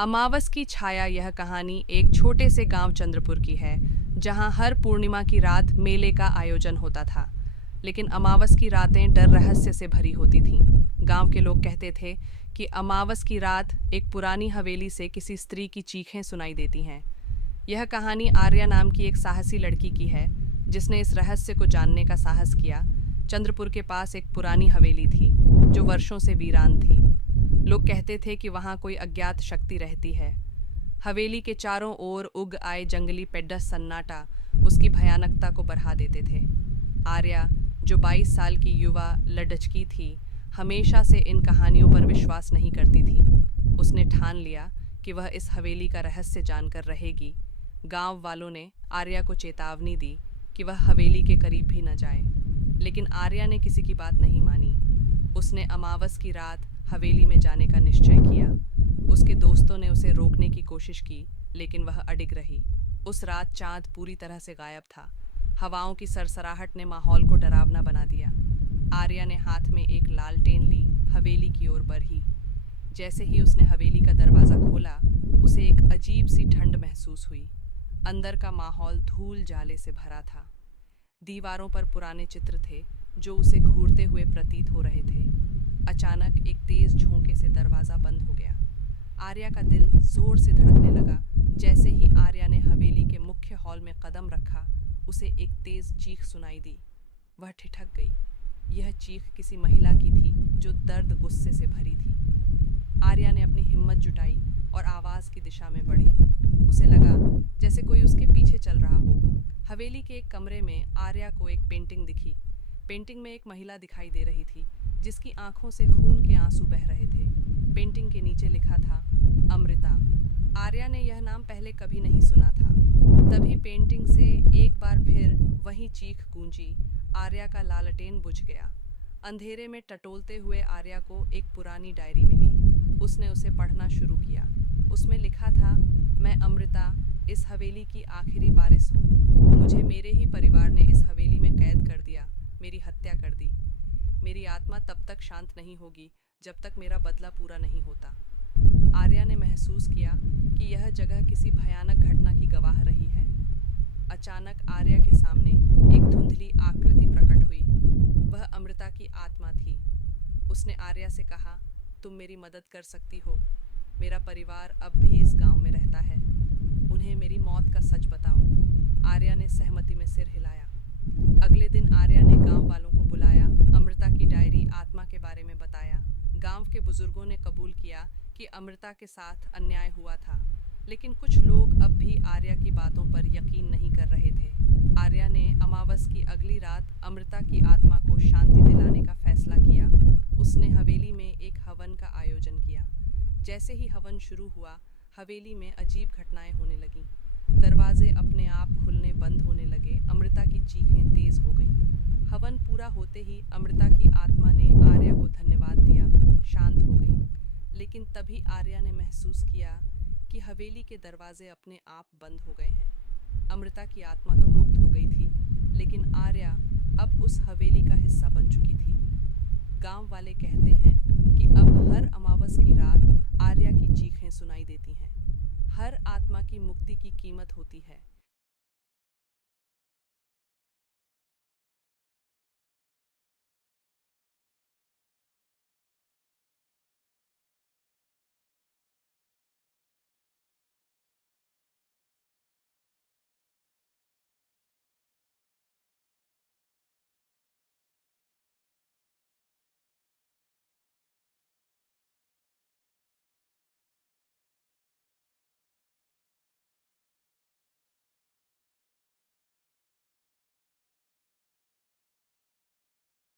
अमावस की छाया यह कहानी एक छोटे से गांव चंद्रपुर की है, जहां हर पूर्णिमा की रात मेले का आयोजन होता था। लेकिन अमावस की रातें डर रहस्य से भरी होती थीं। गांव के लोग कहते थे कि अमावस की रात एक पुरानी हवेली से किसी स्त्री की चीखें सुनाई देती हैं। यह कहानी आर्या नाम की एक साहसी लड़की की है, जिसने इस रहस्य को जानने का साहस किया। चंद्रपुर के पास एक पुरानी हवेली थी, जो वर्षों से वीरान थी। लोग कहते थे कि वहां कोई अज्ञात शक्ति रहती है। हवेली के चारों ओर उग आए जंगली पेड्डा सन्नाटा उसकी भयानकता को बढ़ा देते थे। आर्या, जो 22 साल की युवा लड़की थी, हमेशा से इन कहानियों पर विश्वास नहीं करती थी। उसने ठान लिया कि वह इस हवेली का रहस्य जानकर रहेगी। गांव वालों ने आर्या को चेतावनी दी कि वह हवेली के करीब भी न जाए, लेकिन आर्या ने किसी की बात नहीं मानी। उसने अमावस की रात हवेली में जाने का निश्चय किया। उसके दोस्तों ने उसे रोकने की कोशिश की, लेकिन वह अडिग रही। उस रात चांद पूरी तरह से गायब था। हवाओं की सरसराहट ने माहौल को डरावना बना दिया। आर्या ने हाथ में एक लालटेन ली, हवेली की ओर बढ़ी। जैसे ही उसने हवेली का दरवाज़ा खोला, उसे एक अजीब सी ठंड महसूस हुई। अंदर का माहौल धूल जाले से भरा था। दीवारों पर पुराने चित्र थे, जो उसे घूरते हुए प्रतीत हो रहे थे। अचानक एक तेज झोंके से दरवाज़ा बंद हो गया। आर्या का दिल जोर से धड़कने लगा। जैसे ही आर्या ने हवेली के मुख्य हॉल में कदम रखा, उसे एक तेज चीख सुनाई दी। वह ठिठक गई। यह चीख किसी महिला की थी, जो दर्द गुस्से से भरी थी। आर्या ने अपनी हिम्मत जुटाई और आवाज़ की दिशा में बढ़ी। उसे लगा जैसे कोई उसके पीछे चल रहा हो। हवेली के एक कमरे में आर्या को एक पेंटिंग दिखी। पेंटिंग में एक महिला दिखाई दे रही थी, जिसकी आंखों से खून के आंसू बह रहे थे। पेंटिंग के नीचे लिखा था, अमृता। आर्या ने यह नाम पहले कभी नहीं सुना था। तभी पेंटिंग से एक बार फिर वही चीख गूंजी। आर्या का लालटेन बुझ गया। अंधेरे में टटोलते हुए आर्या को एक पुरानी डायरी मिली। उसने उसे पढ़ना शुरू किया। उसमें लिखा था, मैं अमृता, इस हवेली की आखिरी वारिस हूँ। मुझे मेरे ही परिवार ने इस हवेली में कैद कर दिया, मेरी हत्या कर दी। मेरी आत्मा तब तक शांत नहीं होगी जब तक मेरा बदला पूरा नहीं होता। आर्या ने महसूस किया कि यह जगह किसी भयानक घटना की गवाह रही है। अचानक आर्या के सामने एक धुंधली आकृति प्रकट हुई। वह अमृता की आत्मा थी। उसने आर्या से कहा, तुम मेरी मदद कर सकती हो। मेरा परिवार अब भी इस गांव में रहता है। उन्हें मेरी मौत का सच बताओ। आर्या ने सहमति में सिर हिलाया। अगले दिन आर्या ने गांव वालों को बुलाया, अमृता की डायरी, आत्मा के बारे में बताया। गांव के बुजुर्गों ने कबूल किया कि अमृता के साथ अन्याय हुआ था, लेकिन कुछ लोग अब भी आर्या की बातों पर यकीन नहीं कर रहे थे। आर्या ने अमावस की अगली रात अमृता की आत्मा को शांति दिलाने का फैसला किया। उसने हवेली में एक हवन का आयोजन किया। जैसे ही हवन शुरू हुआ, हवेली में अजीब घटनाएं होने लगीं। दरवाजे अपने आप खुलने बंद होने लगे। अमृता की चीखें तेज हो गईं। हवन पूरा होते ही अमृता की आत्मा ने आर्या को धन्यवाद दिया, शांत हो गई। लेकिन तभी आर्या ने महसूस किया कि हवेली के दरवाजे अपने आप बंद हो गए हैं। अमृता की आत्मा तो मुक्त हो गई थी, लेकिन आर्या अब उस हवेली का हिस्सा बन चुकी थी। गांव वाले कहते हैं कि अब हर अमावस की रात आर्या की चीखें सुनाई देती हैं। हर आत्मा की मुक्ति की कीमत होती है,